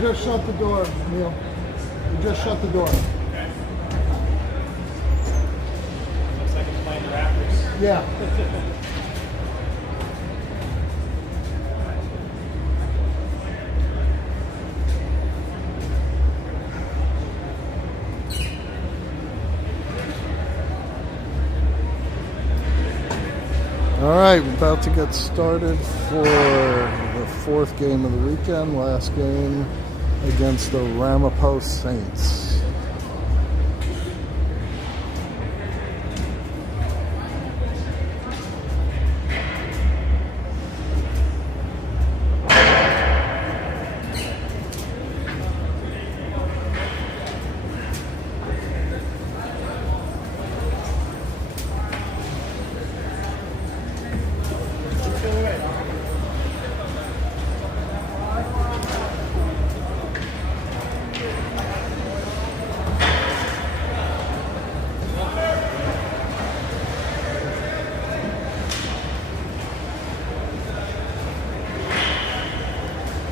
just shut the door, Neil. We just shut the door. Looks like it's playing the Raptors. Yeah. All right, we're about to get started for the fourth game of the weekend, last game against the Ramapo Saints.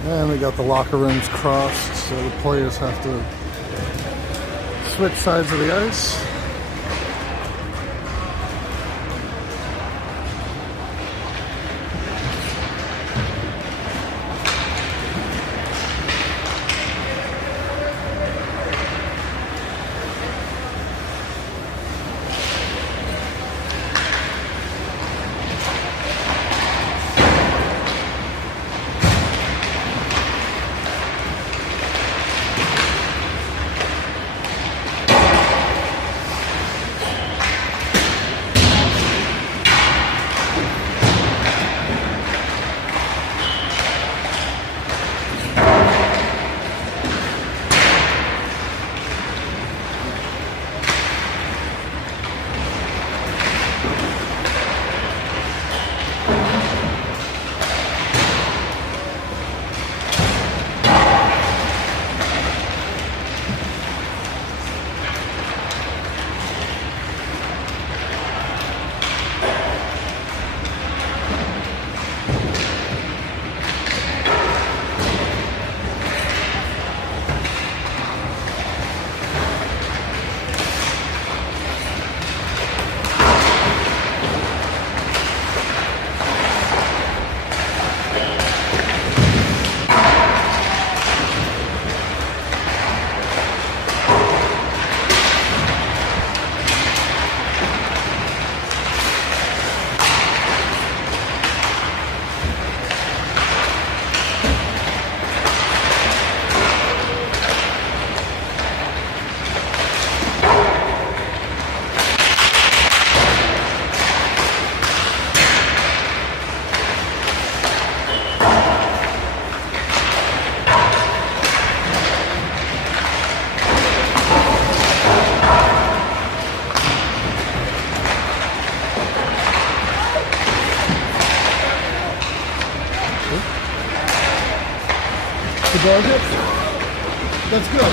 And we got the locker rooms crossed, so the players have to switch sides of the ice. That's good.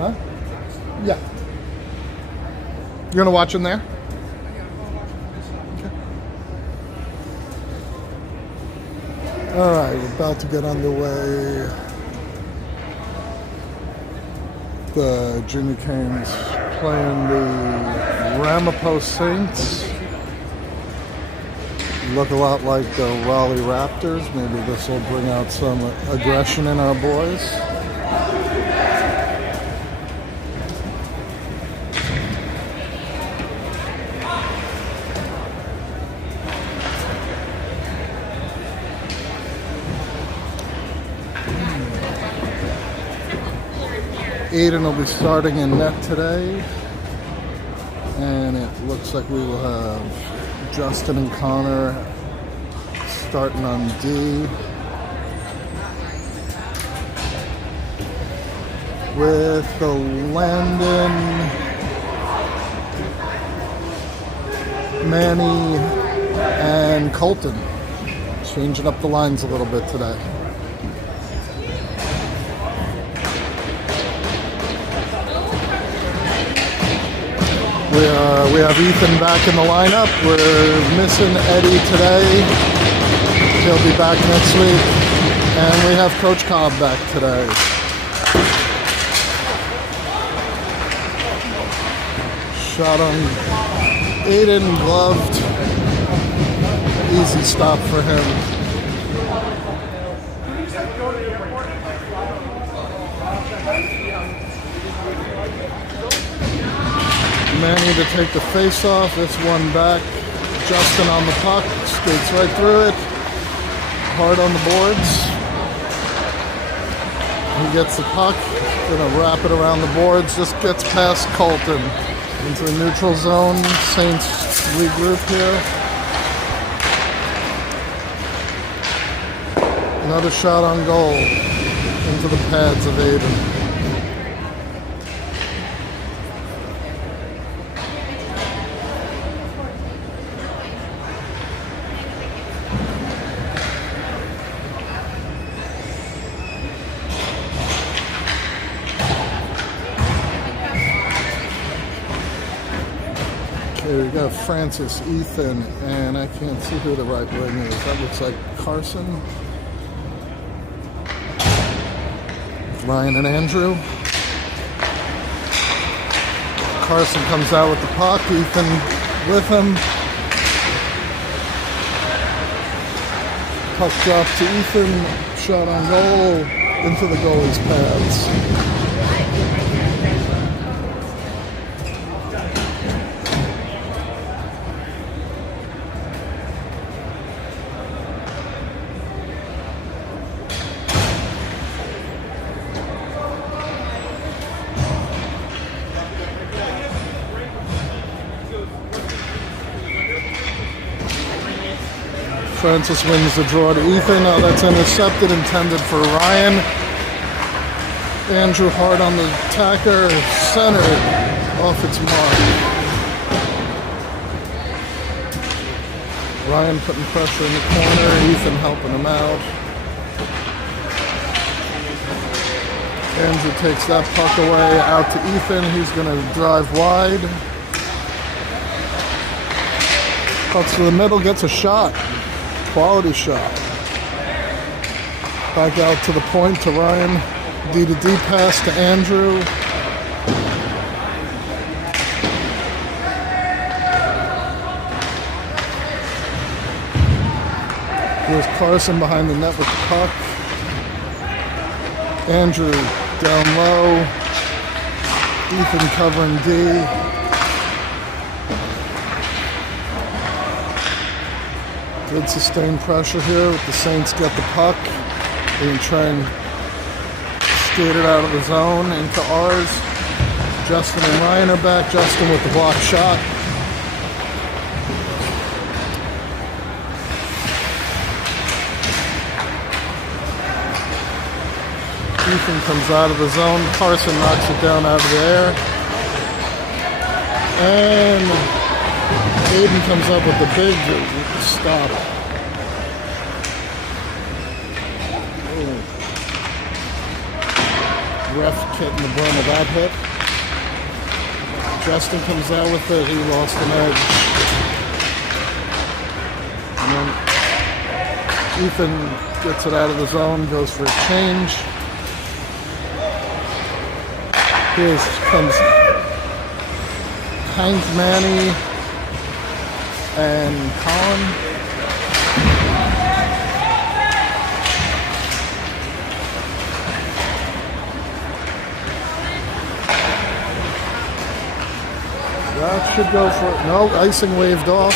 Huh? Yeah. You're gonna watch him there? Okay. All right, we're about to get underway. The Junior Canes playing the Ramapo Saints. Look a lot like the Raleigh Raptors. Maybe this will bring out some aggression in our boys. Aiden will be starting in net today, and it looks like we will have Justin and Connor starting on D, with the Landon, Manny, and Colton changing up the lines a little bit today. We have Ethan back in the lineup. We're missing Eddie today. He'll be back next week. And we have Coach Cobb back today. Shot on Aiden, gloved. Easy stop for him. Manny to take the face off. It's one back. Justin on the puck. Skates right through it. Hard on the boards. He gets the puck. Gonna wrap it around the boards. Just gets past Colton. Into the neutral zone. Saints regroup here. Another shot on goal. Into the pads of Aiden. We got Francis, Ethan, and I can't see who the right wing is. That looks like Carson. Ryan and Andrew. Carson comes out with the puck. Ethan with him. Puck drop to Ethan. Shot on goal into the goalie's pads. Francis wins the draw to Ethan. Oh, that's intercepted, intended for Ryan. Andrew hard on the attacker, centered off its mark. Ryan putting pressure in the corner, Ethan helping him out. Andrew takes that puck away, out to Ethan. He's going to drive wide. Pucks to the middle, gets a shot. Quality shot. Back out to the point to Ryan. D to D pass to Andrew. Here's Carson behind the net with the puck. Andrew down low. Ethan covering D. Good sustained pressure here with the Saints get the puck. They can try and skate it out of the zone into ours. Justin and Ryan are back. Justin with the blocked shot. Ethan comes out of the zone. Carson knocks it down out of the air. And Aiden comes up with the big stop. Ref getting the brunt of that hit. Justin comes out with it. He lost an edge. And then Ethan gets it out of the zone, goes for a change. Here comes Hank, Manny, and Colin. That should go for it. No, icing waved off.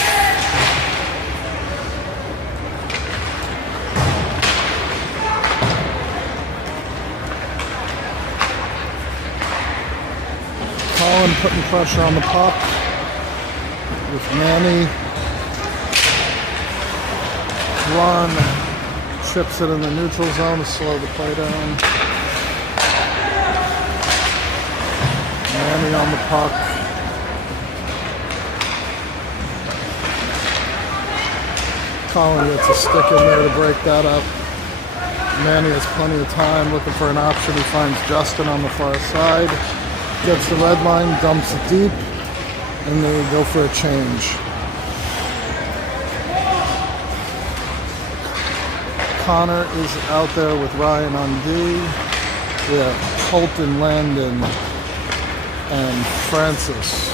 Colin putting pressure on the puck with Manny. Ron chips it in the neutral zone to slow the play down. Manny on the puck. Colin gets a stick in there to break that up. Manny has plenty of time looking for an option. He finds Justin on the far side. Gets the red line, dumps it deep, and they go for a change. Connor is out there with Ryan on D. We have Colton, Landon, and Francis.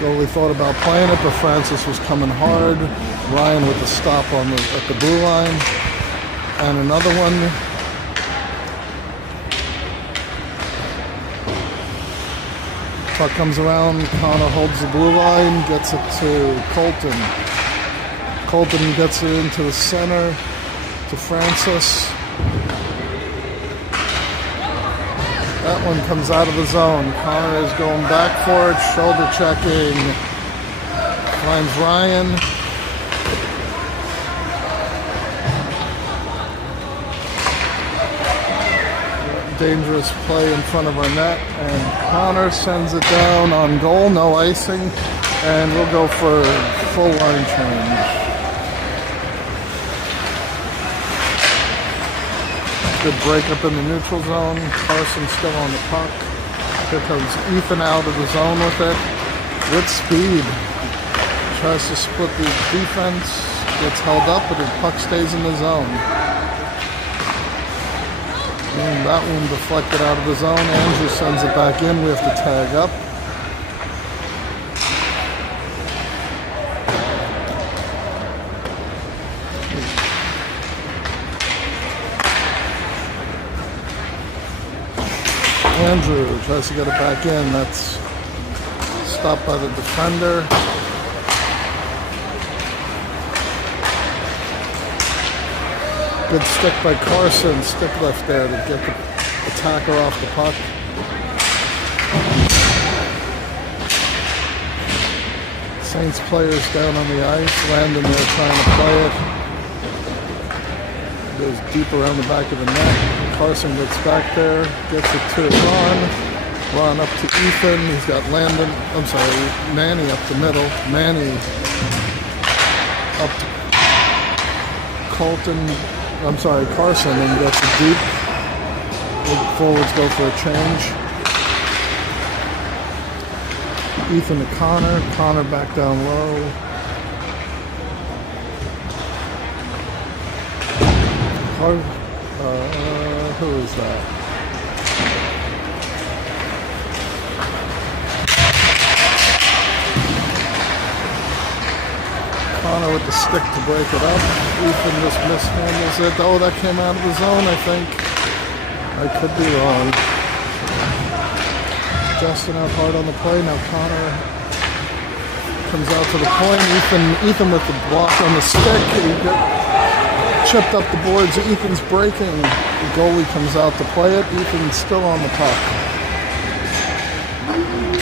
Goalie thought about playing it, but Francis was coming hard. Ryan with the stop at the blue line. And another one. Puck comes around, Connor holds the blue line, gets it to Colton. Colton gets it into the center to Francis. That one comes out of the zone. Connor is going back for it, shoulder checking. Finds Ryan. Dangerous play in front of our net, and Connor sends it down on goal, no icing, and we'll go for full line change. Good breakup in the neutral zone. Carson still on the puck. Here comes Ethan out of the zone with it. With speed. Tries to split the defense. Gets held up, but the puck stays in the zone. And that one deflected out of the zone. Andrew sends it back in. We have to tag up. Andrew tries to get it back in. That's stopped by the defender. Good stick by Carson. Stick left there to get the attacker off the puck. Saints players down on the ice. Landon there trying to play it. Goes deep around the back of the net. Carson gets back there, gets it to Ron. Ron up to Ethan. He's got Manny up the middle. Manny up to Carson, and gets it deep. The forwards go for a change. Ethan to Connor. Connor back down low. Who is that? Connor with the stick to break it up. Ethan just mishandles it. Oh, that came out of the zone, I think. I could be wrong. Justin out hard on the play. Now Connor comes out to the point. Ethan with the block on the stick. He chipped up the boards. Ethan's breaking. The goalie comes out to play it. Ethan's still on the puck.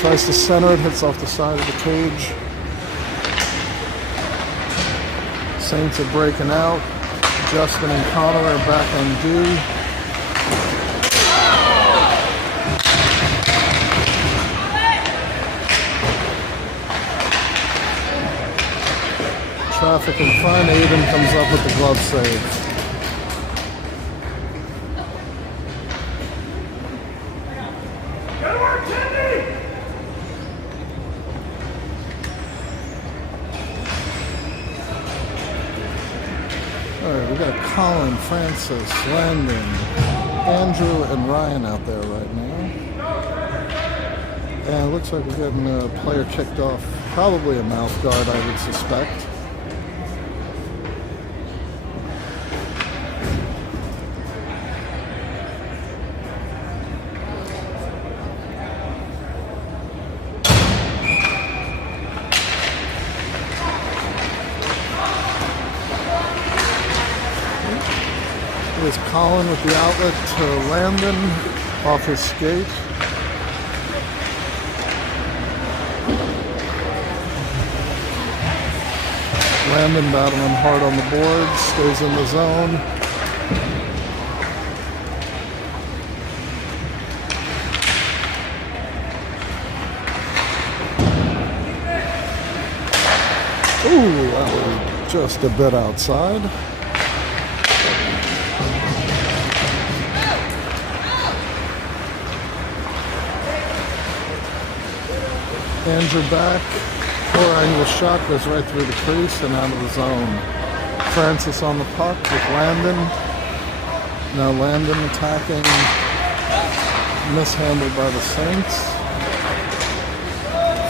Tries to center it. Hits off the side of the cage. Saints are breaking out. Justin and Connor are back on D. traffic in front. Aiden comes up with the glove save. Alright, we got Colin, Francis, Landon, Andrew, and Ryan out there right now. And it looks like we're getting a player kicked off. Probably a mouth guard, I would suspect. Here's Colin with the outlet to Landon off his skate. Landon battling hard on the board, stays in the zone. Ooh, that was just a bit outside. Andrew back. Poor angle shot goes right through the crease and out of the zone. Francis on the puck with Landon. Now Landon attacking. Mishandled by the Saints.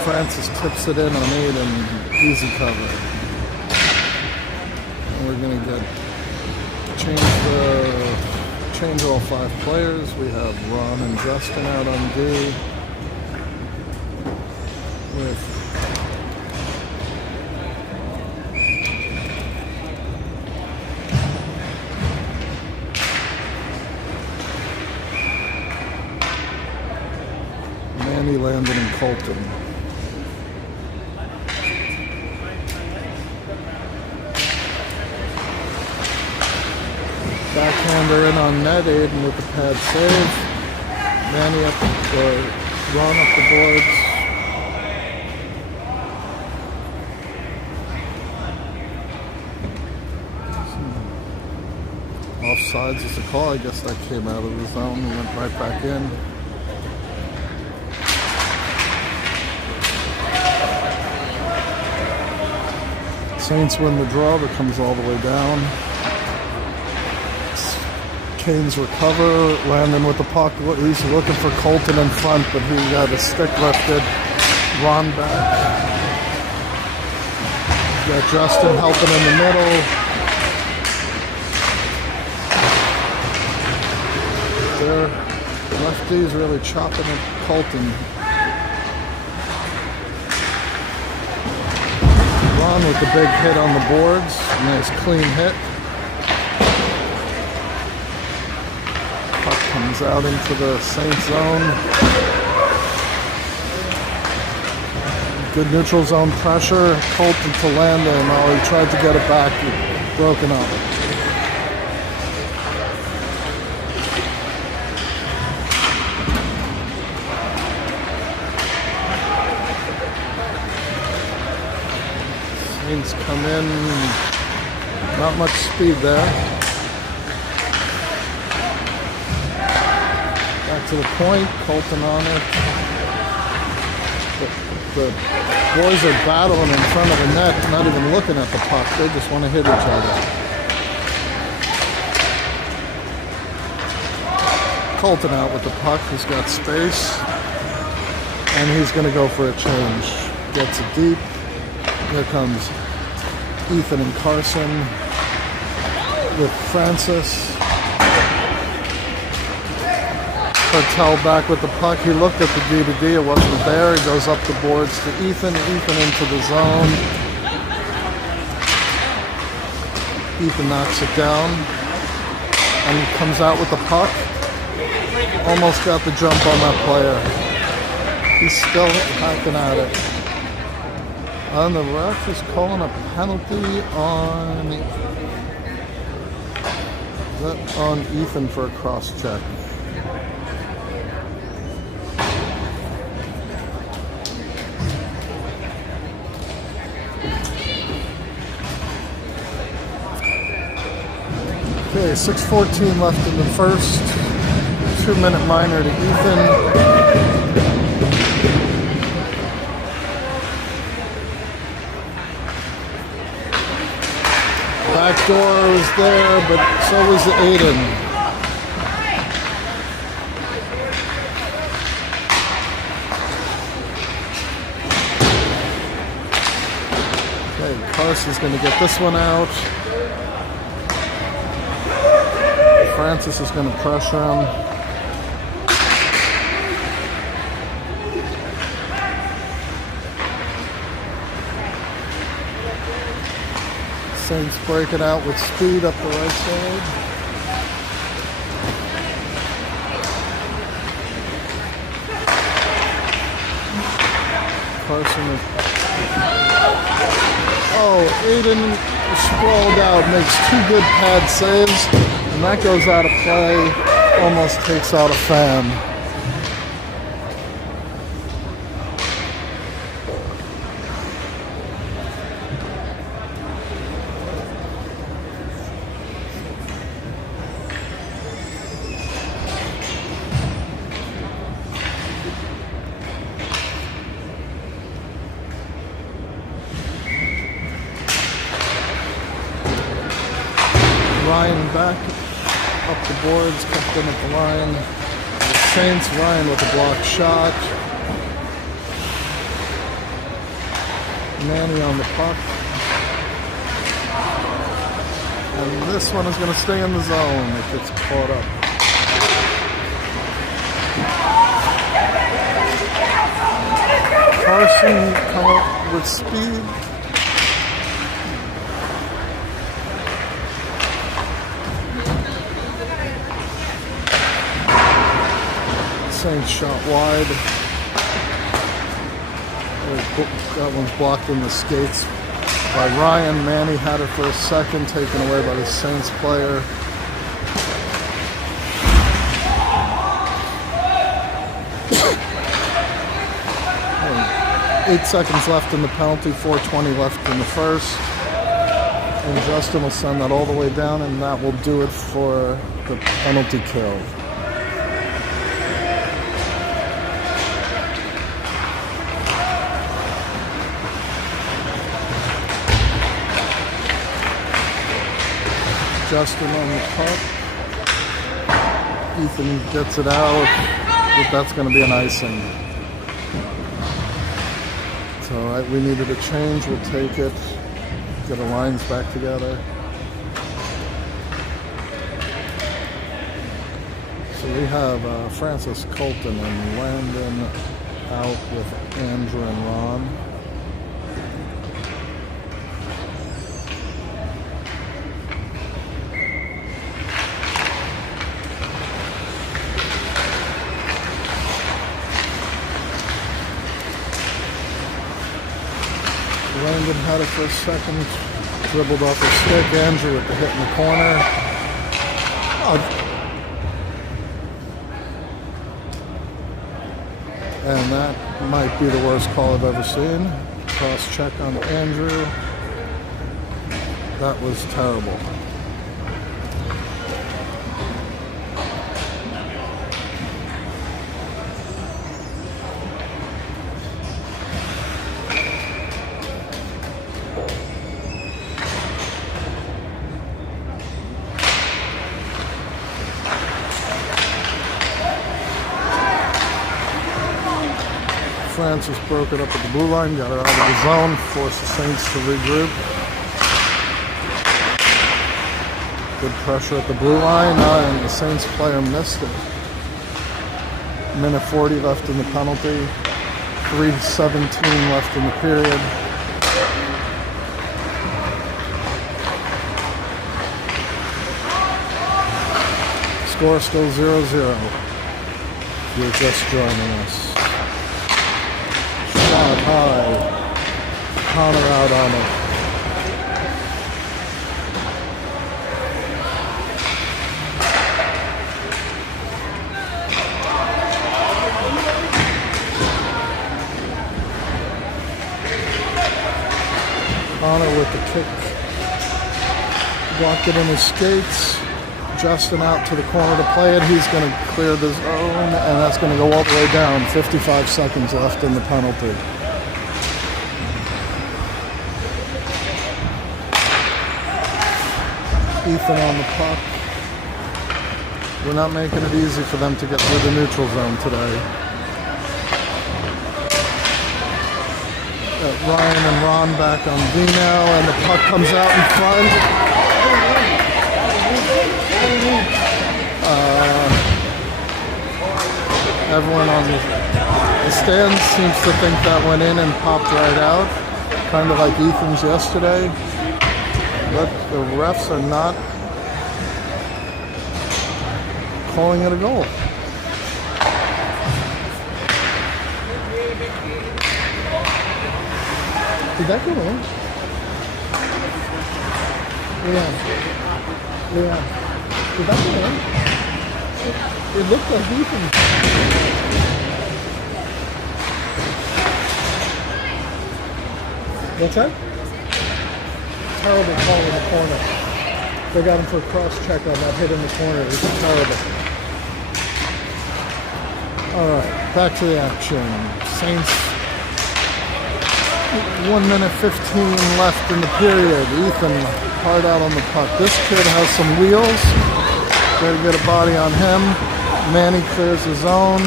Francis tips it in on Aiden. Easy cover. And we're going to change all 5 players. We have Ron and Justin out on D. With Manny, Landon, and Colton. Backhander in on net, Aiden with the pad save. Manny up Ron up the boards. Offsides is a call. I guess that came out of the zone and went right back in. Saints win the draw, but comes all the way down. Canes recover. Landon with the puck. He's looking for Colton in front, but he got his stick lifted. Ron back. Got Justin helping in the middle. Their lefties really chopping at Colton. Ron with the big hit on the boards. Nice clean hit. Puck comes out into the Saints zone. Good neutral zone pressure. Colton to Landon. Oh, he tried to get it back. Broken up. Saints come in, not much speed there. Back to the point, Colton on it. The boys are battling in front of the net, not even looking at the puck. They just want to hit each other. Colton out with the puck, he's got space. And he's going to go for a change. Gets it deep. Here comes Ethan and Carson with Francis. Cartel back with the puck. He looked at the D-to-D. It wasn't there. He goes up the boards to Ethan. Ethan into the zone. Ethan knocks it down and comes out with the puck. Almost got the jump on that player. He's still hacking at it. And the ref is calling a penalty on Ethan for a cross check. Okay, 6:14 left in the first. 2-minute minor to Ethan. Back door was there, but so was Aiden. Okay, Carson's going to get this one out. Francis is going to pressure him. Saints break it out with speed up the right side. Carson is... Oh, Aiden sprawled out, makes 2 good pad saves, and that goes out of play, almost takes out a fan. Ryan back up the boards, kept in at the line. The Saints, Ryan with a blocked shot. Manny on the puck. And this one is going to stay in the zone if it's caught up. Carson come up with speed. Saints shot wide. That one's blocked in the skates by Ryan. Manny had it for a second, taken away by the Saints player. And 8 seconds left in the penalty, 4:20 left in the first. And Justin will send that all the way down, and that will do it for the penalty kill. Justin on the puck. Ethan gets it out, but that's going to be an icing. So we needed a change. We'll take it. Get our lines back together. So we have Francis Colton and Landon out with Andrew and Ron. Landon had it for a second, dribbled off his stick. Andrew with the hit in the corner. And that might be the worst call I've ever seen. Cross check on Andrew. That was terrible. Francis broke it up at the blue line, got her out of the zone, forced the Saints to regroup. Good pressure at the blue line, and the Saints player missed it. Minute 40 left in the penalty, 3:17 left in the period. Score still 0-0. If you're just joining us. Shot high. Connor out on it. Connor with the kick. Blocked it in his skates. Justin out to the corner to play it. He's going to clear the zone, and that's going to go all the way down. 55 seconds left in the penalty. Ethan on the puck. We're not making it easy for them to get through the neutral zone today. Ryan and Ron back on D now, and the puck comes out in front. Everyone on the stands seems to think that went in and popped right out, kind of like Ethan's yesterday. But the refs are not calling it a goal. Did that go in? Leon. Did that go in? It looked like Ethan. What's that? Terrible call in the corner. They got him for a cross check on that hit in the corner. It was terrible. Alright, back to the action. Saints, 1 minute 15 left in the period. Ethan hard out on the puck. This kid has some wheels. Got to get a body on him. Manny clears the zone.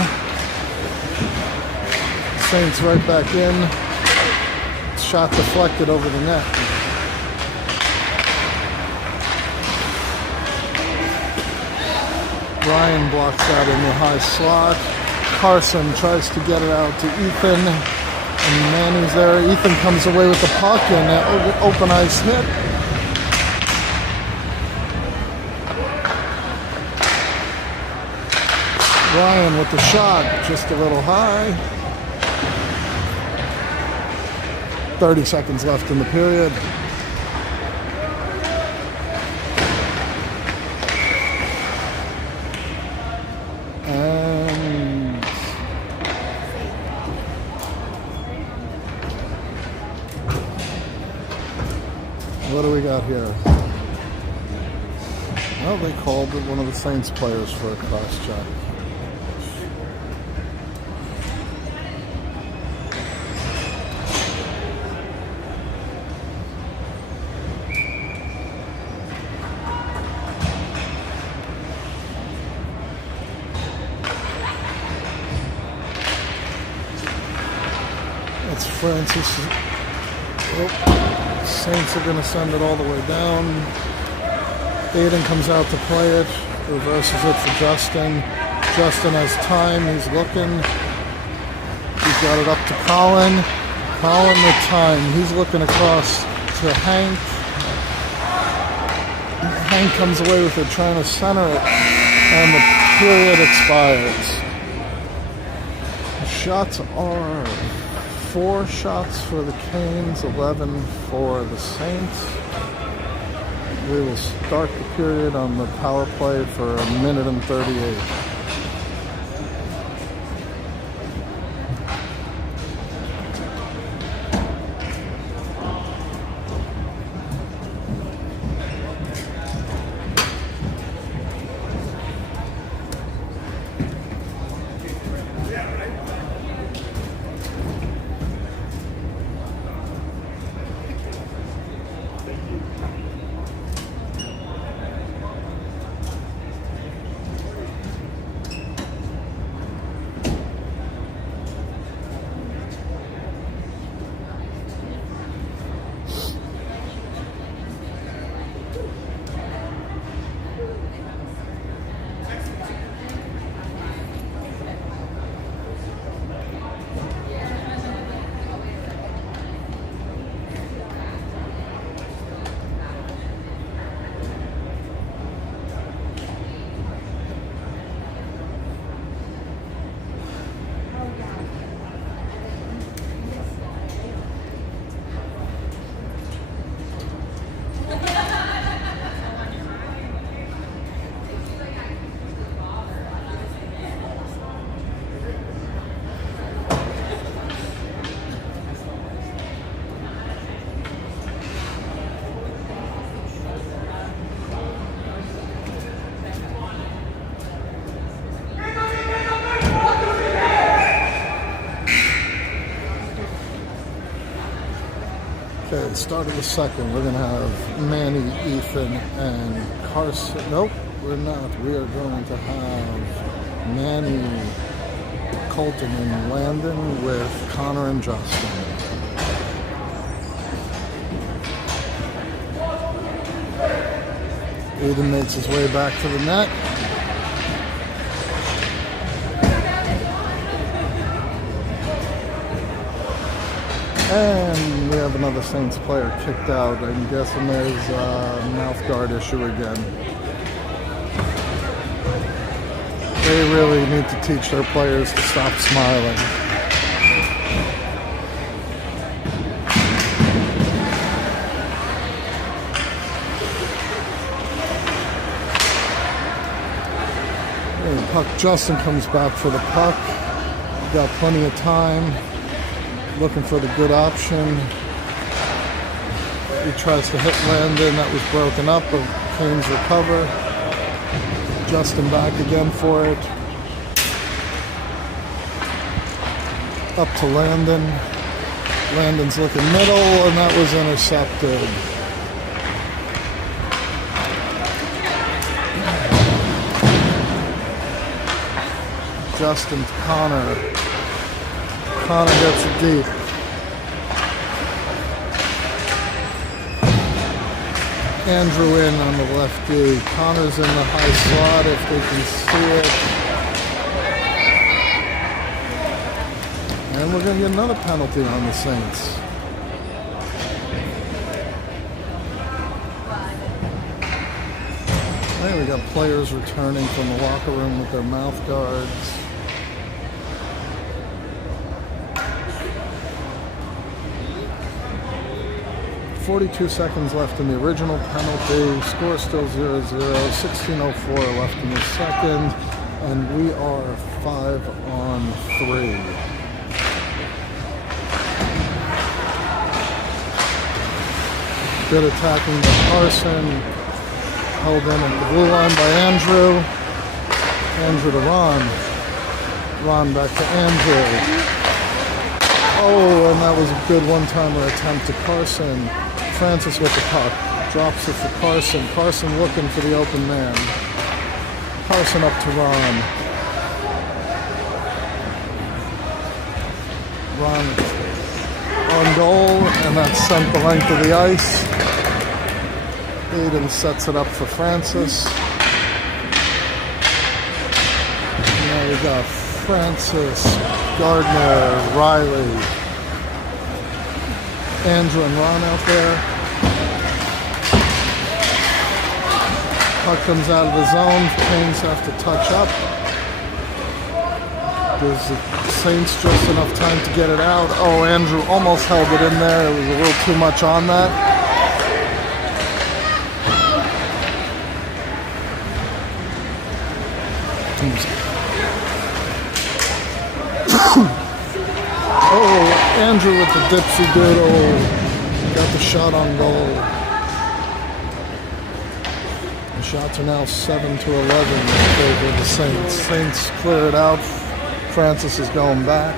Saints right back in. Shot deflected over the net. Ryan blocks out in the high slot. Carson tries to get it out to Ethan. And Manny's there. Ethan comes away with the puck and an open ice hit. Ryan with the shot, just a little high. 30 seconds left in the period. And what do we got here? Well, they called one of the Saints players for a cross check. That's Francis. Oh, Saints are going to send it all the way down. Aiden comes out to play it. Reverses it for Justin. Justin has time. He's looking. He's got it up to Colin. Colin with time. He's looking across to Hank. Hank comes away with it, trying to center it. And the period expires. The shots are 4 shots for the Canes, 11 for the Saints. We will start the period on the power play for 1 minute and 38. Okay, start of the second. We're going to have Manny, Ethan, and Carson. Nope, we're not. We are going to have Manny, Colton, and Landon with Connor and Justin. Aiden makes his way back to the net. And we have another Saints player kicked out. I'm guessing there's a mouth guard issue again. They really need to teach their players to stop smiling. And puck, Justin comes back for the puck. Got plenty of time. Looking for the good option. He tries to hit Landon. That was broken up, but Canes recover. Justin back again for it. Up to Landon. Landon's looking middle, and that was intercepted. Justin to Connor. Connor gets it deep. Andrew in on the left D. Connor's in the high slot if they can see it. And we're going to get another penalty on the Saints. Right, we got players returning from the locker room with their mouth guards. .42 seconds left in the original penalty. Score still 0-0. 16:04 left in the second. And we are 5-on-3. Good attacking by Carson. Held in at the blue line by Andrew. Andrew to Ron. Ron back to Andrew. Oh, and that was a good one-timer attempt to Carson. Francis with the puck. Drops it for Carson. Carson looking for the open man. Carson up to Ron. Ron on goal, and that's sent the length of the ice. Aiden sets it up for Francis. Now we got Francis, Gardner, Riley, Andrew and Ron out there. Puck comes out of the zone. Canes have to touch up. Gives the Saints just enough time to get it out. Oh, Andrew almost held it in there. It was a little too much on that. Oh, Andrew with the dipsy doodle. Got the shot on goal. The shots are now 7-11 in favor of the Saints. Saints clear it out. Francis is going back.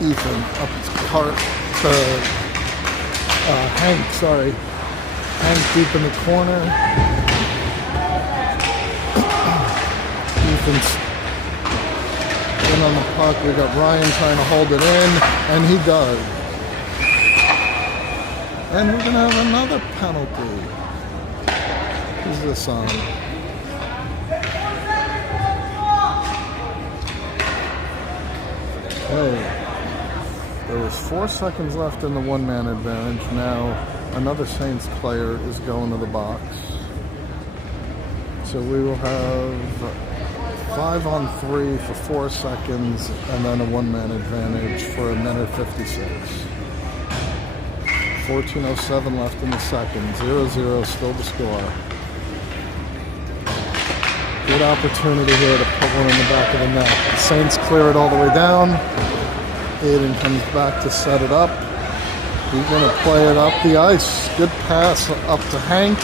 Ethan up to Hank, sorry. Hank deep in the corner. Ethan's in on the puck. We got Ryan trying to hold it in, and he does. And we're going to have another penalty. Who's this on? Hey, there was 4 seconds left in the one-man advantage. Now another Saints player is going to the box. So we will have 5-on-3 for 4 seconds, and then a one-man advantage for 1:56. 14:07 left in the second. 0-0 still the score. Good opportunity here to put one in the back of the net. The Saints clear it all the way down. Aiden comes back to set it up. He's going to play it up the ice. Good pass up to Hank.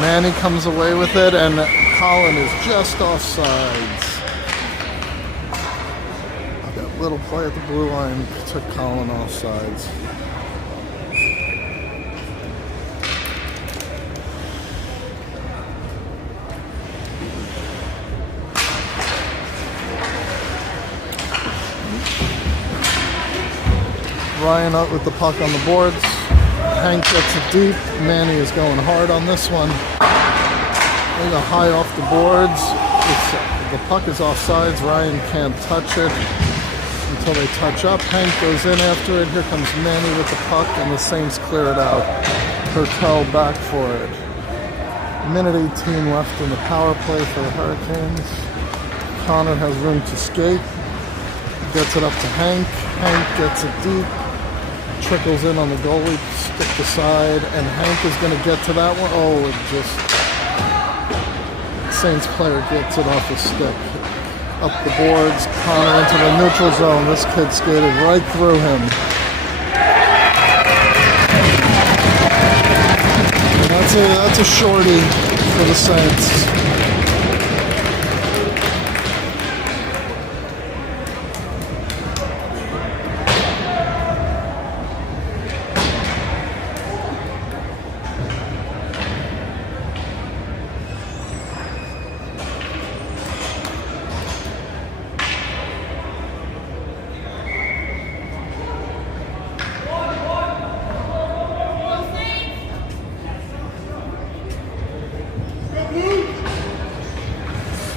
Manny comes away with it, and Colin is just offsides. That little play at the blue line took Colin offsides. Ryan out with the puck on the boards. Hank gets it deep. Manny is going hard on this one. They go high off the boards. The puck is offsides. Ryan can't touch it until they touch up. Hank goes in after it. Here comes Manny with the puck, and the Saints clear it out. Hertel back for it. Minute 18 left in the power play for the Hurricanes. Connor has room to skate. Gets it up to Hank. Hank gets it deep. Trickles in on the goalie, stick aside, and Hank is going to get to that one. Oh, it just... Saints player gets it off his stick. Up the boards, Connor into the neutral zone. This kid skated right through him. That's a shorty for the Saints.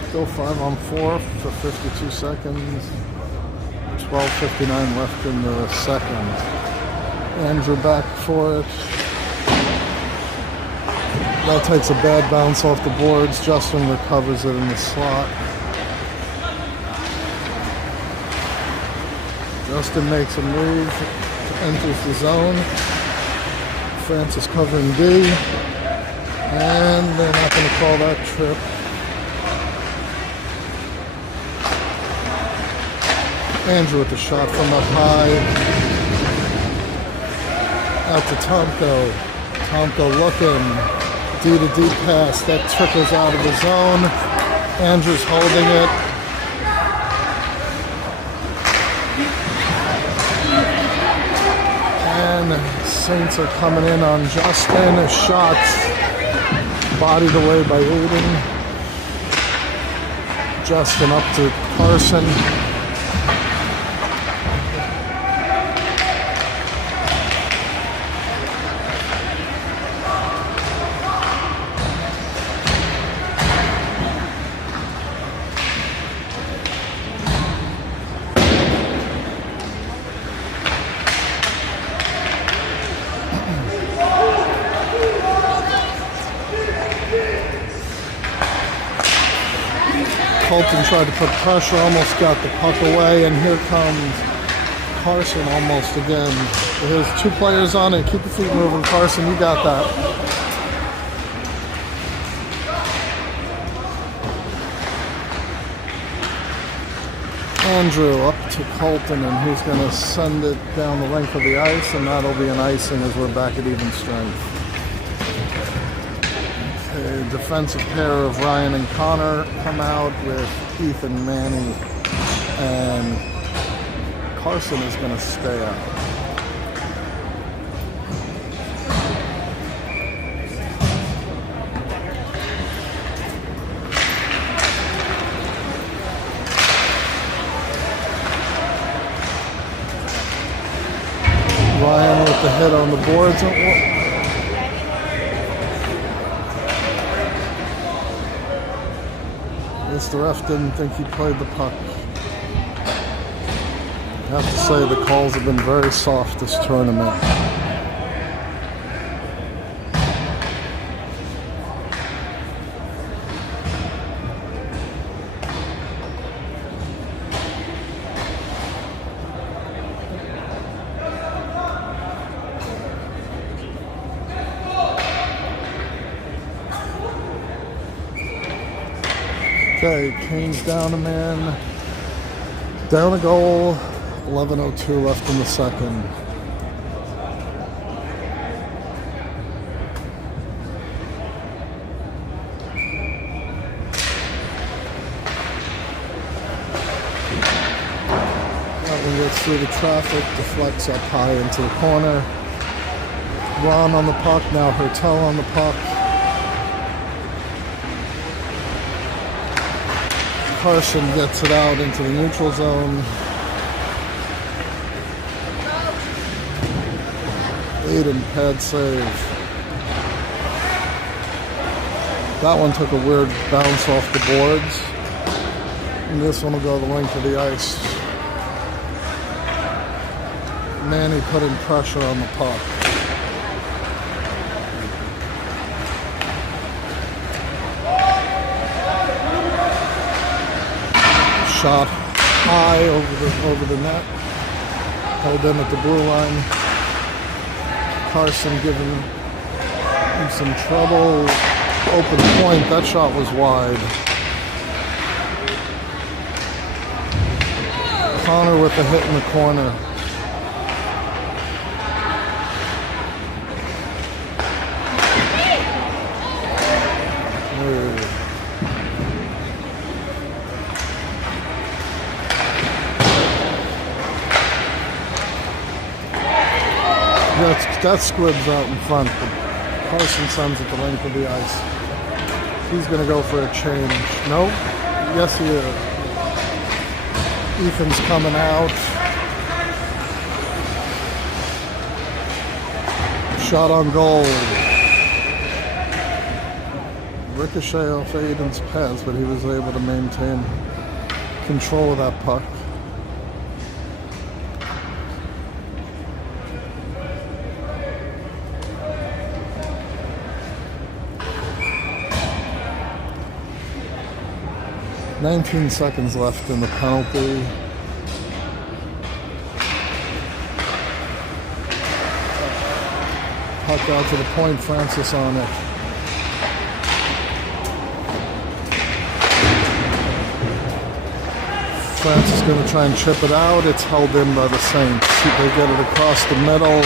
Still 5-on-4 for 52 seconds. 12:59 left in the second. Andrew back for it. That takes a bad bounce off the boards. Justin recovers it in the slot. Justin makes a move, enters the zone. Francis covering D. And they're not going to call that trip. Andrew with the shot from up high. Out to Tomko. Tomko looking. D to D pass. That trickles out of the zone. Andrew's holding it. And Saints are coming in on Justin. Shots bodied away by Aiden. Justin up to Carson. Colton tried to put pressure, almost got the puck away, and here comes Carson almost again. There's two players on it. Keep your feet moving, Carson. You got that. Andrew up to Colton, and he's going to send it down the length of the ice, and that'll be an icing as we're back at even strength. A defensive pair of Ryan and Connor come out with Ethan, Manny, and Carson is going to stay out. Ryan with the hit on the boards. The ref didn't think he played the puck. I have to say the calls have been very soft this tournament. Okay, Kane's down a man, down a goal, 11:02 left in the second. gets through the traffic, deflects up high into the corner. Ron on the puck, now Hertel on the puck. Carson gets it out into the neutral zone. Aiden pad save. That one took a weird bounce off the boards. And this one will go the length of the ice. Manny putting pressure on the puck. Shot high over the net. Held in at the blue line. Carson giving him some trouble. Open point. That shot was wide. Connor with the hit in the corner. That squibs out in front, but Carson sends it the length of the ice. He's going to go for a change. No? Yes, he is. Ethan's coming out. Shot on goal. Ricochet off Aiden's pads, but he was able to maintain control of that puck. "19 seconds left in the penalty." Puck out to the point, Francis on it. Francis going to try and chip it out. It's held in by the Saints. They get it across the middle.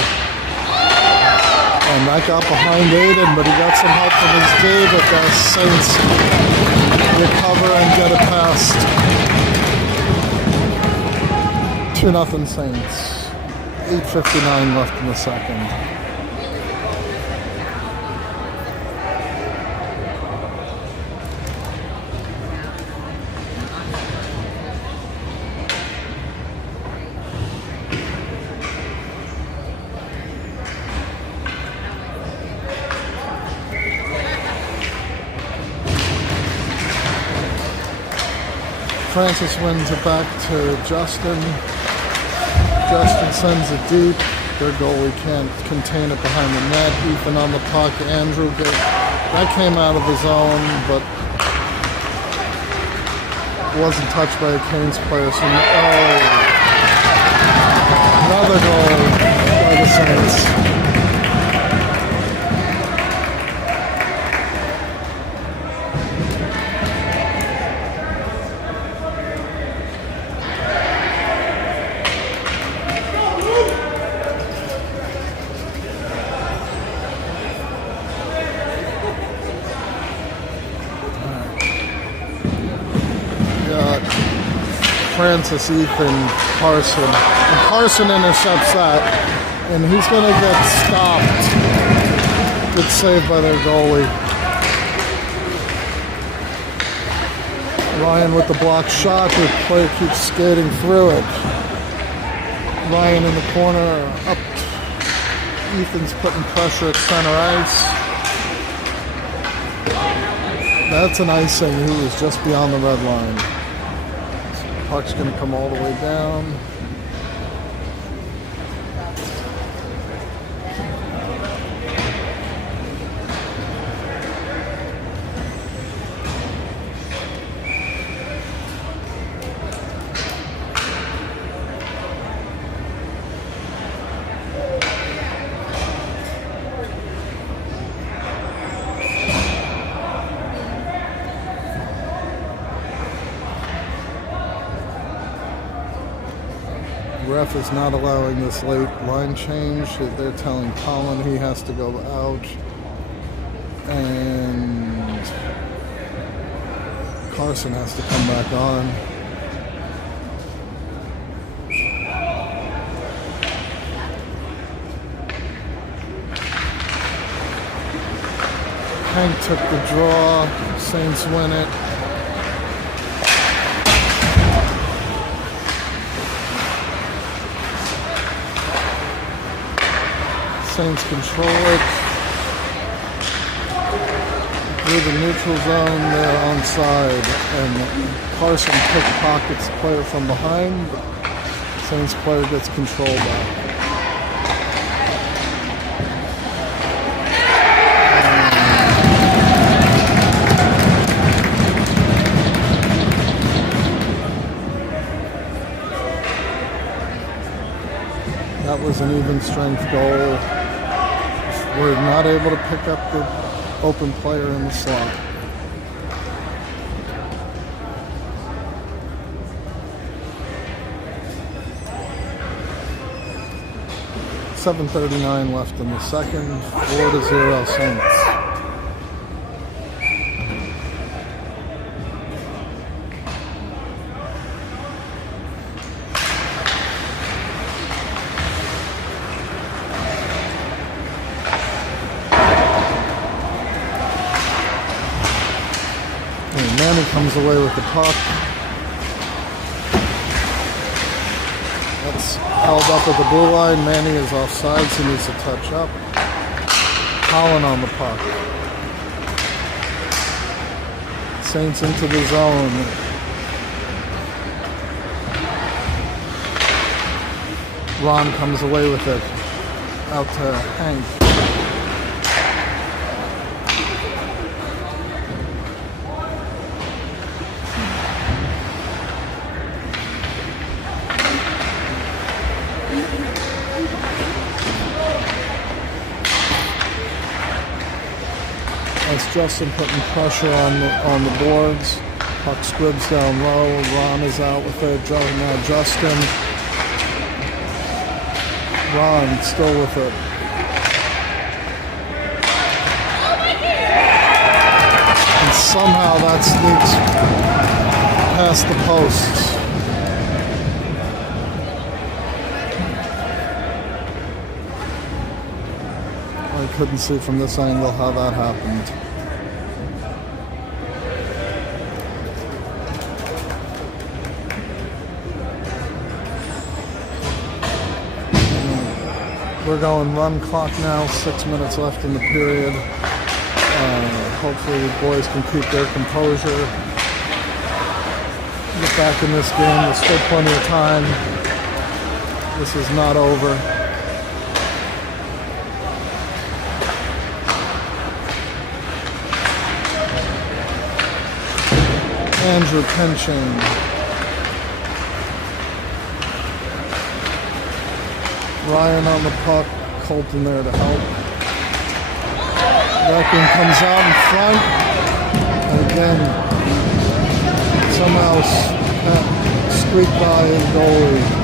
And that got behind Aiden, but he got some help from his D, but the Saints recover and get it past. 2-0 Saints. 8:59 left in the second. Francis wins it back to Justin. Justin sends it deep. Their goalie can't contain it behind the net. Ethan on the puck. Andrew that came out of his zone, but wasn't touched by a Canes player. So, another goal by the Saints. Francis, Ethan, Carson. And Carson intercepts that. And he's going to get stopped. Good save by their goalie. Ryan with the blocked shot. The player keeps skating through it. Ryan in the corner. Up. Ethan's putting pressure at center ice. That's an icing. He was just beyond the red line. Puck's going to come all the way down. Ref is not allowing this late line change. They're telling Colin he has to go out. And Carson has to come back on. Hank took the draw. Saints win it. Saints control it. Through the neutral zone, they're onside. And Carson pickpockets the player from behind. Saints player gets control back. That was an even strength goal. We're not able to pick up the open player in the slot. $7:39 left in the second. 4-0 Saints. Manny comes away with the puck. That's held up at the blue line. Manny is offside, so he needs to touch up. Holland on the puck. Saints into the zone. Ron comes away with it. Out to Hank. That's Justin putting pressure on the boards. Puck squibs down low. Ron is out with it. Now Justin. Ron still with it. And somehow that sneaks past the posts. I couldn't see from this angle how that happened. We're going run clock now, 6 minutes left in the period. Hopefully the boys can keep their composure. Get back in this game, there's still plenty of time. This is not over. Andrew pinching. Ryan on the puck, Colton there to help. Beckman comes out in front, and again, somehow squeaked by his goalie.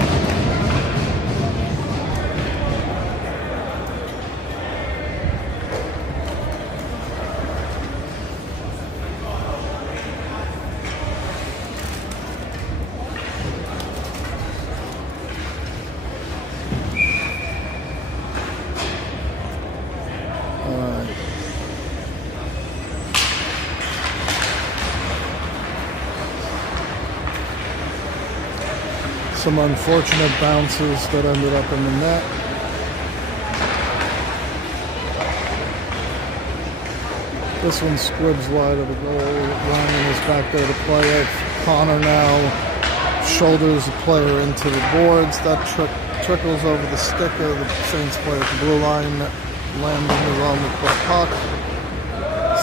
Some unfortunate bounces that ended up in the net. This one squibs wide of the goal. Ryan is back there to play it. Connor now shoulders the player into the boards. That trickles over the stick of the Saints player at the blue line. Landon is on the puck.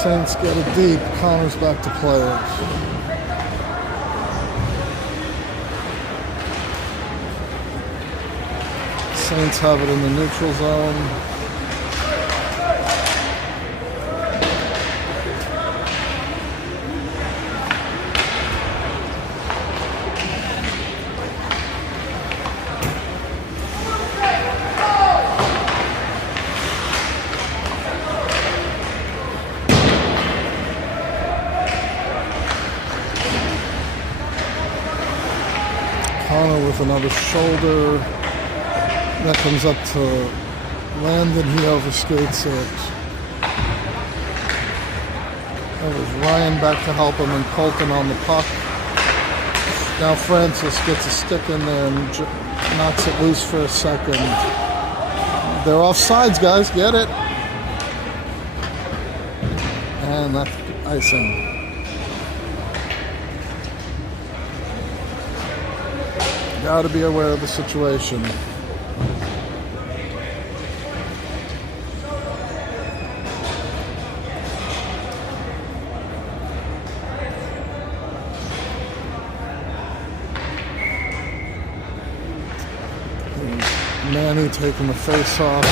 Saints get it deep. Connor's back to play it. Saints have it in the neutral zone. Connor with another shoulder. That comes up to Landon, he overskates it. That was Ryan back to help him and Colton on the puck. Now Francis gets a stick in there and knocks it loose for a second. They're offsides, guys. Get it. And that's icing. Got to be aware of the situation. Manny taking the face off.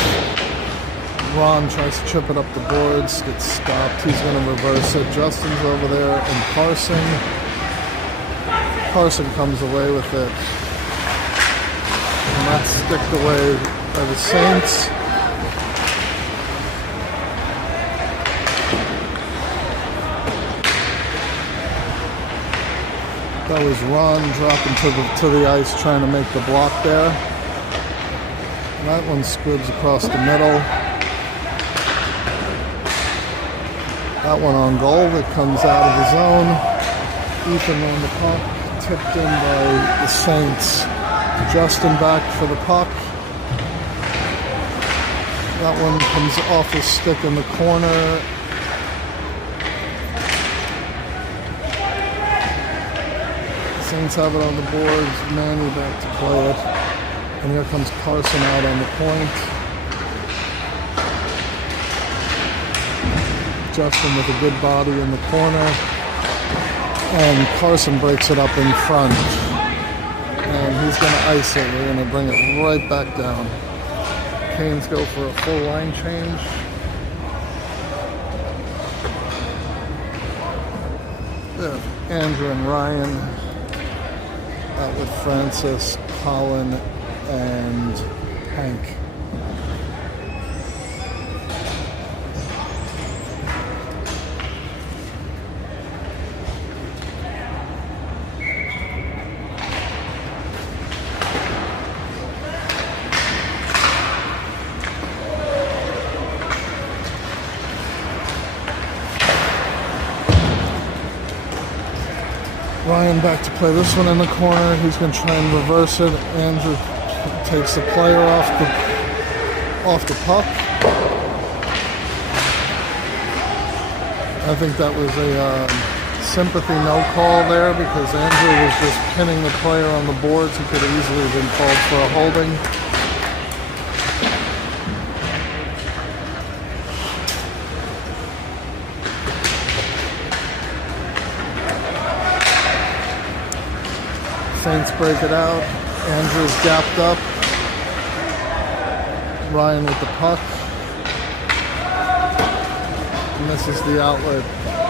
Ron tries to chip it up the boards, gets stopped. He's going to reverse it. Justin's over there, and Carson comes away with it. And that's sticked away by the Saints. That was Ron dropping to the ice, trying to make the block there. And that one squibs across the middle. That one on goal that comes out of the zone. Ethan on the puck, tipped in by the Saints. Justin back for the puck. That one comes off his stick in the corner. The Saints have it on the boards. Manny back to play it. And here comes Carson out on the point. Justin with a good body in the corner. And Carson breaks it up in front. And he's going to ice it. We're going to bring it right back down. Canes go for a full line change. Andrew and Ryan out with Francis, Colin, and Hank. Ryan back to play this one in the corner. He's going to try and reverse it. Andrew takes the player off the puck. I think that was a sympathy no call there because Andrew was just pinning the player on the boards. He could have easily been called for a holding. Saints break it out. Andrew's gapped up. Ryan with the puck. Misses the outlet.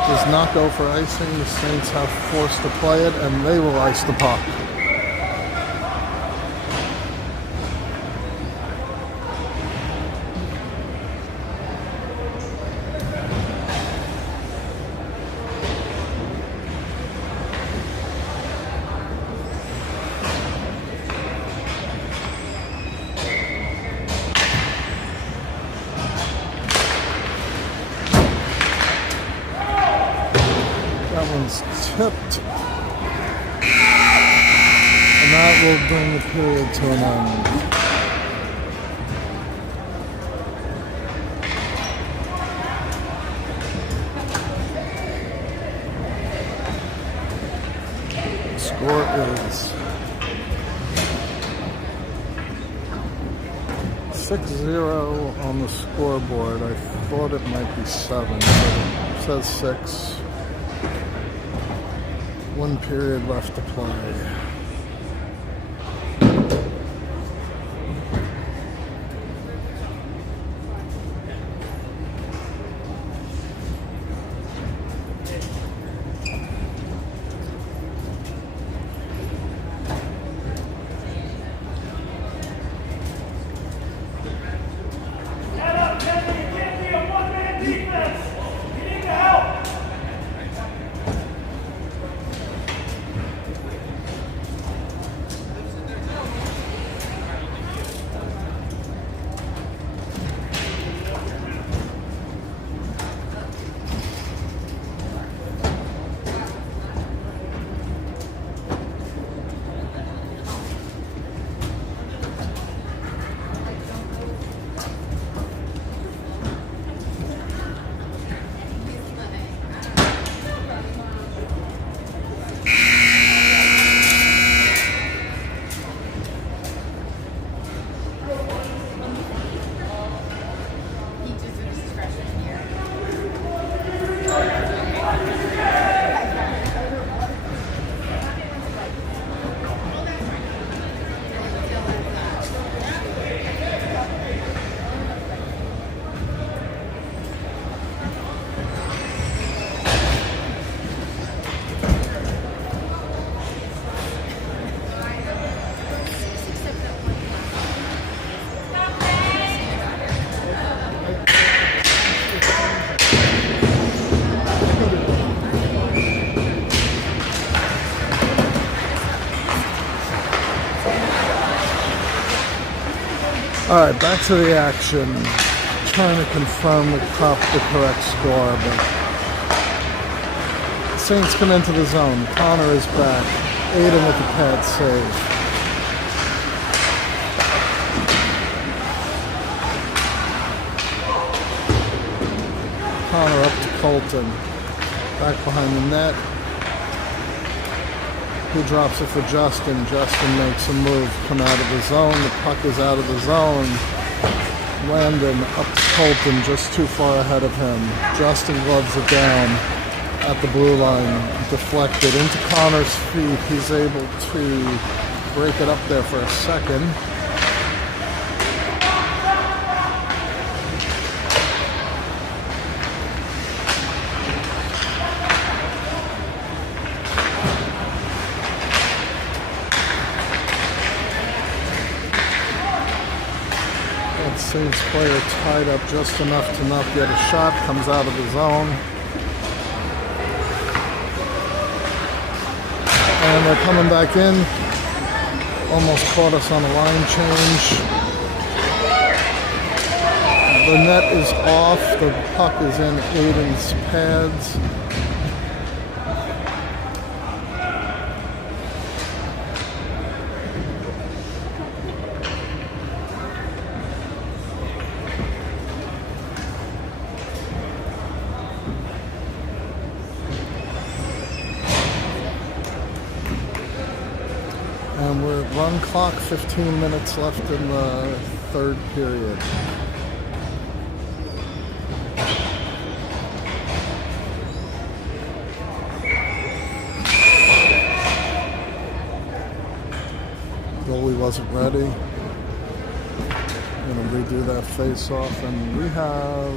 Does not go for icing. The Saints have forced to play it, and they will ice the puck. Tipped, and that will bring the period to an end. The score is 6-0 on the scoreboard. I thought it might be 7, but it says 6. 1 period left to play. Alright, back to the action. Trying to confirm the correct score, but Saints come into the zone. Connor is back. Aiden with the pad save. Connor up to Colton. Back behind the net. He drops it for Justin. Justin makes a move, come out of the zone. The puck is out of the zone. Landon up to Colton, just too far ahead of him. Justin gloves it down at the blue line. Deflected into Connor's feet. He's able to break it up there for a second. Saints player tied up just enough to not get a shot, comes out of the zone. And they're coming back in. Almost caught us on a line change. The net is off. The puck is in Aiden's pads. And we're at run clock, 15 minutes left in the third period. Goalie wasn't ready. Gonna redo that face-off, and we have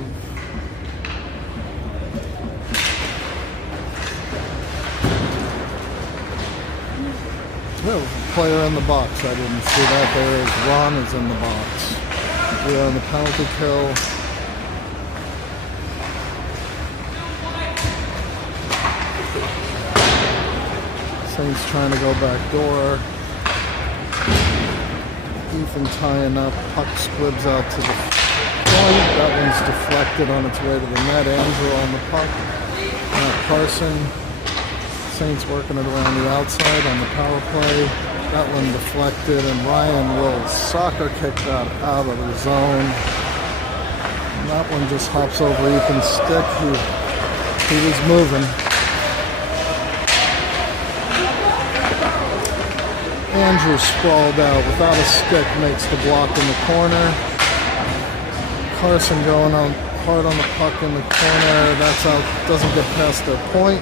a player in the box. I didn't see that. There is Ron is in the box. We are on the penalty kill. Saints trying to go back door. Ethan tying up. Puck squibs out to the point. That one's deflected on its way to the net. Andrew on the puck. Carson. Saints working it around the outside on the power play. That one deflected, and Ryan will soccer kick that out of the zone. And that one just hops over Ethan's stick. He was moving. Andrew sprawled out without a stick, makes the block in the corner. Carson going on hard on the puck in the corner. That's out, doesn't get past their point.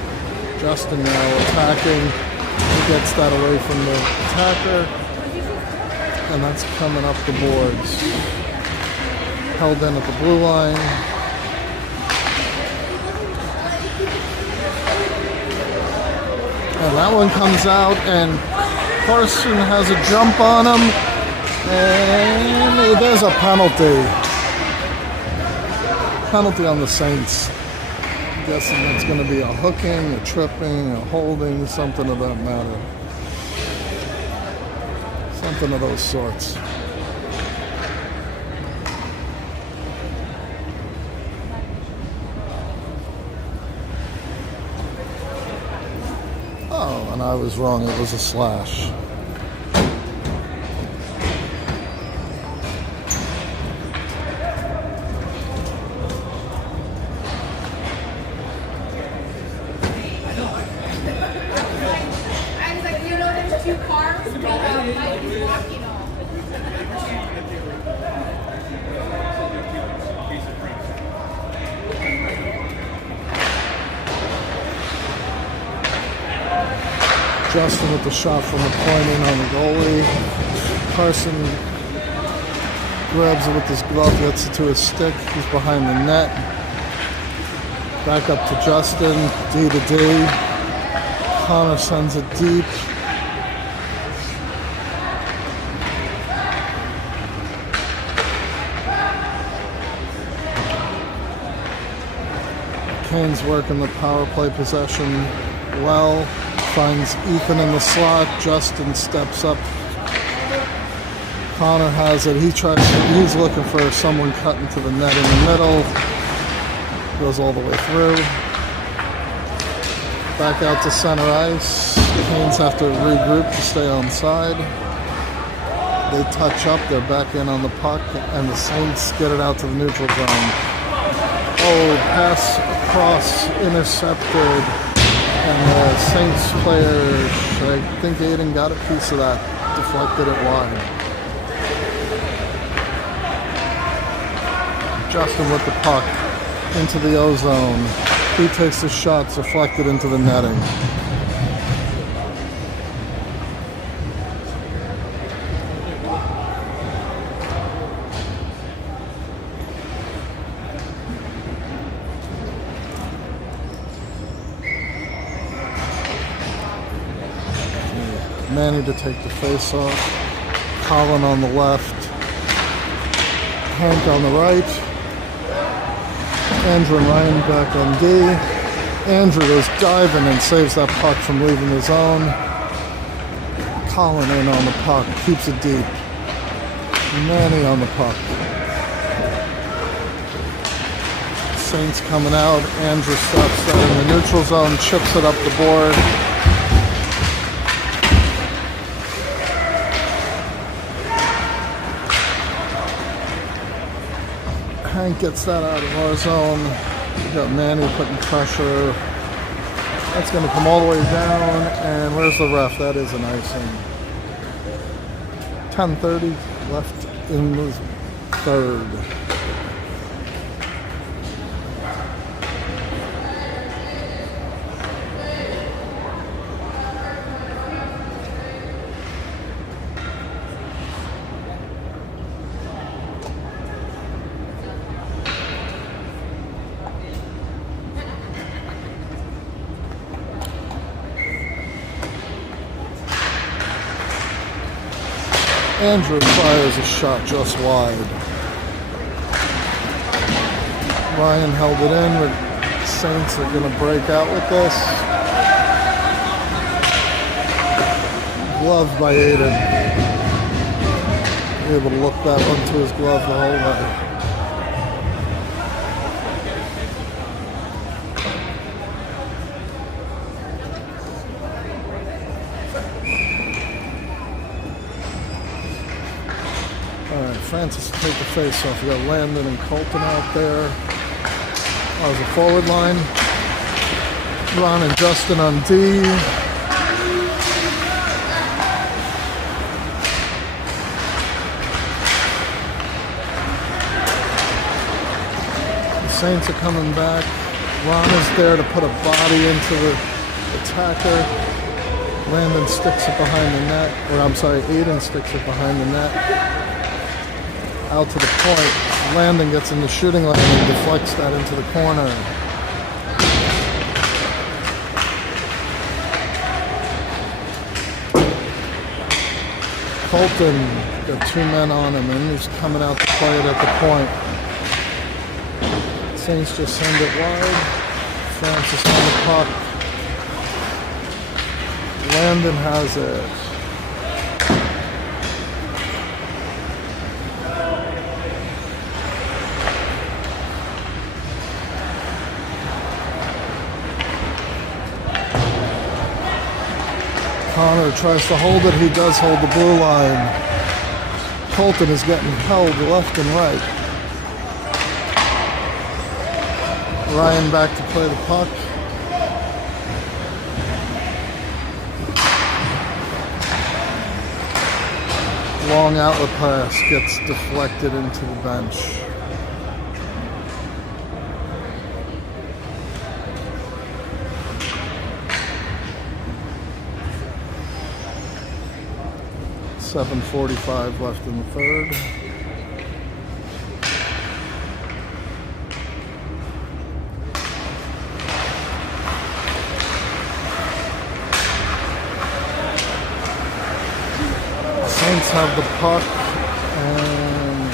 Justin now attacking. He gets that away from the attacker. And that's coming up the boards. Held in at the blue line. And that one comes out, and Carson has a jump on him. And there's a penalty. Penalty on the Saints. I'm guessing it's going to be a hooking, a tripping, a holding, something of that matter. Something of those sorts. Oh, and I was wrong. It was a slash. Justin with the shot from the point in on the goalie. Carson grabs it with his glove, gets it to his stick. He's behind the net. Back up to Justin, D to D. Connor sends it deep. Kane's working the power play possession well. Finds Ethan in the slot. Justin steps up Connor has it. He's looking for someone cutting to the net in the middle. Goes all the way through. Back out to center ice. Canes have to regroup to stay on side. They touch up. They're back in on the puck, and the Saints get it out to the neutral zone. Oh, pass across, intercepted, and the Saints player, I think Aiden got a piece of that, deflected it wide. Justin with the puck into the O zone. He takes the shots, deflected into the netting. Manny to take the face off. Colin on the left. Hank on the right. Andrew and Ryan back on D. Andrew goes diving and saves that puck from leaving the zone. Colin in on the puck, keeps it deep. Manny on the puck. Saints coming out. Andrew stops that in the neutral zone, chips it up the board. Hank gets that out of our zone. We got Manny putting pressure. That's going to come all the way down. And where's the ref? That is an icing. 10:30 left in the third. Andrew fires a shot just wide. Ryan held it in. The Saints are going to break out with this. Gloved by Aiden. Able to look that one to his glove the whole way. Francis will take the face off. We got Landon and Colton out there. As a forward line. Ron and Justin on D. The Saints are coming back. Ron is there to put a body into the attacker. Landon sticks it behind the net. Or I'm sorry, Aiden sticks it behind the net. Out to the point. Landon gets in the shooting lane and deflects that into the corner. Colton got two men on him and he's coming out to play it at the point. Saints just send it wide. Francis on the puck. Landon has it. Connor tries to hold it. He does hold the blue line. Colton is getting held left and right. Ryan back to play the puck. Long outlet pass gets deflected into the bench. .45 left in the third. Saints have the puck, and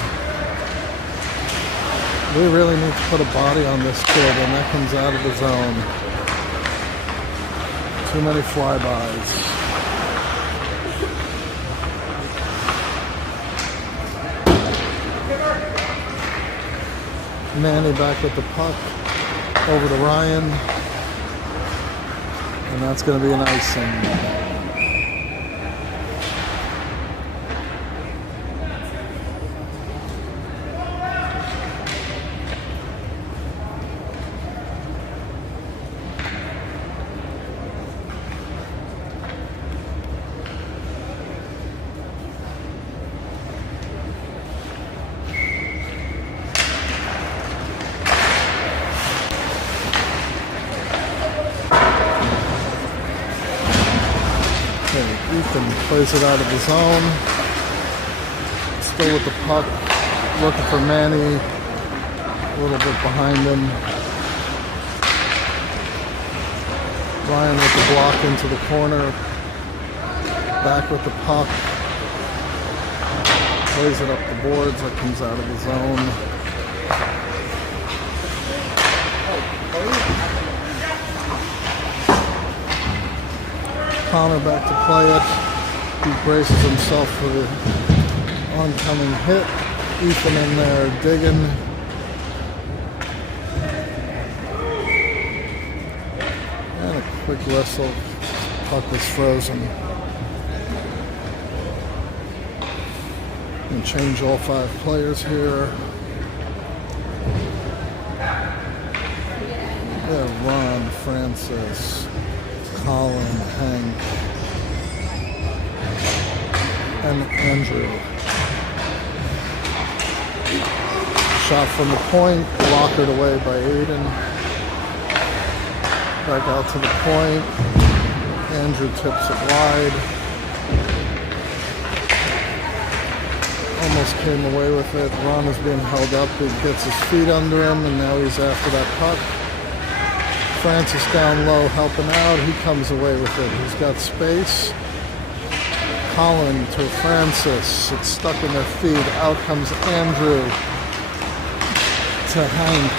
we really need to put a body on this kid, and that comes out of the zone. Too many flybys. Manny back with the puck over to Ryan. And that's going to be an icing. Ethan plays it out of the zone. Still with the puck. Looking for Manny. A little bit behind him. Ryan with the block into the corner. Back with the puck. Plays it up the boards. That comes out of the zone. Connor back to play it. He braces himself for the oncoming hit. Ethan in there digging. And a quick whistle. Puck was frozen. And change all 5 players here. Yeah, Ron, Francis, Colin, Hank, and Andrew. Shot from the point, blockered away by Aiden. Back out to the point. Andrew tips it wide. Almost came away with it. Ron is being held up. He gets his feet under him, and now he's after that puck. Francis down low helping out. He comes away with it. He's got space. Colin to Francis. It's stuck in their feet. Out comes Andrew to Hank.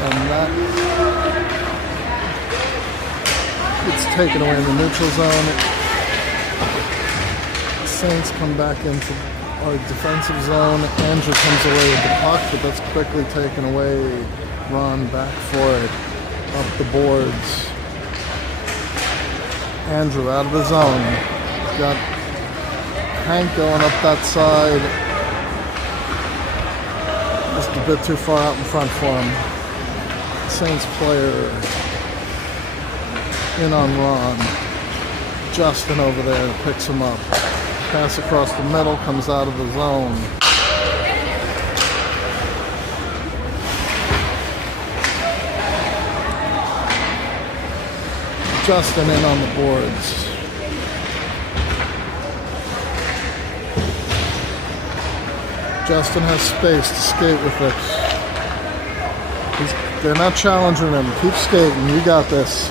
And that gets taken away in the neutral zone. Saints come back into our defensive zone. Andrew comes away with the puck, but that's quickly taken away. Ron back for it. Up the boards. Andrew out of the zone. Got Hank going up that side. Just a bit too far out in front for him. Saints player in on Ron. Justin over there picks him up. Pass across the middle, comes out of the zone. Justin in on the boards. Justin has space to skate with it. They're not challenging him. Keep skating. You got this.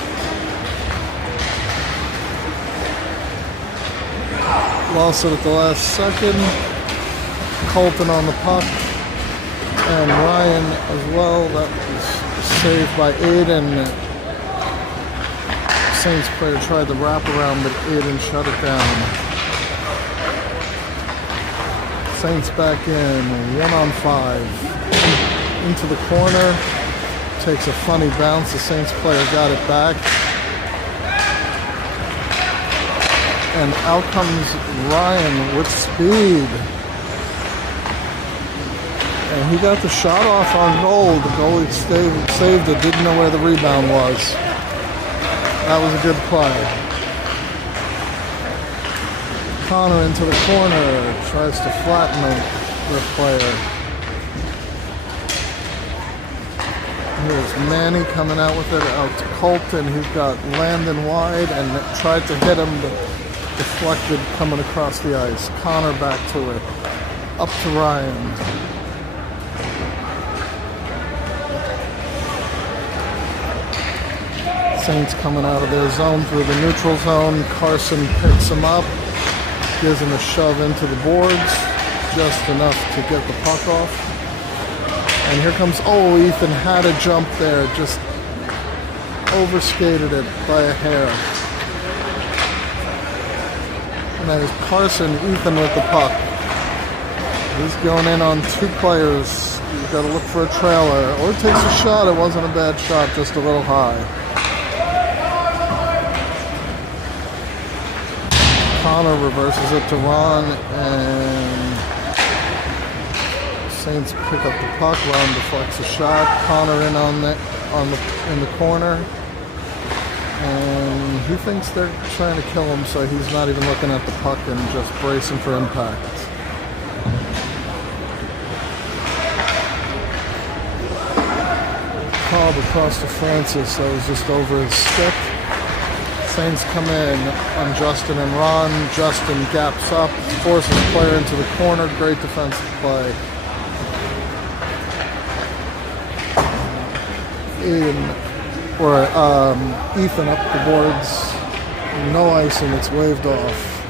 Lost it at the last second. Colton on the puck. And Ryan as well. That was saved by Aiden. Saints player tried the wraparound, but Aiden shut it down. Saints back in, 1-on-5. Into the corner. Takes a funny bounce. The Saints player got it back. And out comes Ryan with speed. And he got the shot off on goal. The goalie saved it, didn't know where the rebound was. That was a good play. Connor into the corner, tries to flatten the player. Here's Manny coming out with it, out to Colton. He's got Landon wide and tried to hit him, but deflected coming across the ice. Connor back to it. Up to Ryan. Saints coming out of their zone through the neutral zone. Carson picks him up, gives him a shove into the boards, just enough to get the puck off. And here comes, Ethan had a jump there, just overskated it by a hair. And there's Carson, Ethan with the puck. He's going in on 2 players You gotta look for a trailer. Or takes a shot. It wasn't a bad shot, just a little high. Connor reverses it to Ron, and Saints pick up the puck. Ron deflects a shot. Connor in in the corner, and he thinks they're trying to kill him, so he's not even looking at the puck and just bracing for impact. Called across to Francis. That was just over his stick. Saints come in on Justin and Ron. Justin gaps up, forces the player into the corner. Great defensive play. Ethan up the boards. No icing. It's waved off.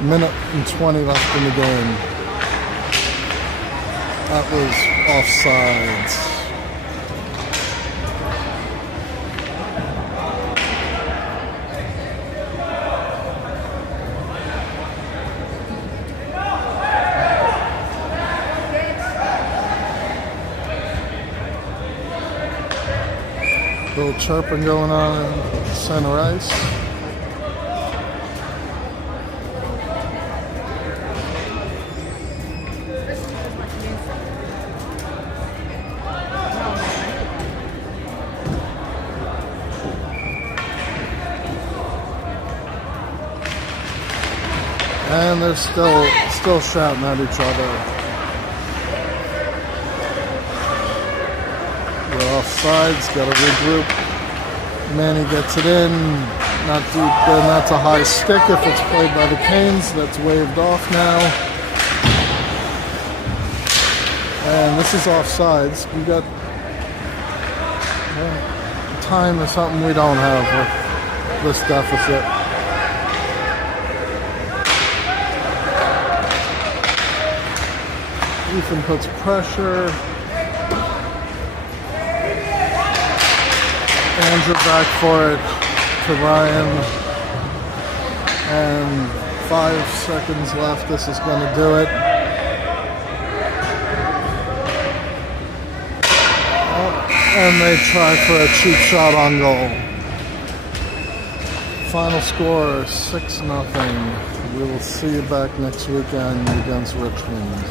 Minute and 20 left in the game. That was offsides. Little chirping going on in center ice. And they're still shouting at each other. We're offsides, gotta regroup. Manny gets it in, not deep, then that's a high stick if it's played by the Canes. That's waved off now. And this is offsides. We got time or something we don't have with this deficit. Ethan puts pressure. Andrew back for it to Ryan. And 5 seconds left. This is going to do it. And they try for a cheap shot on goal. Final score 6-0. We will see you back next weekend against Richmond.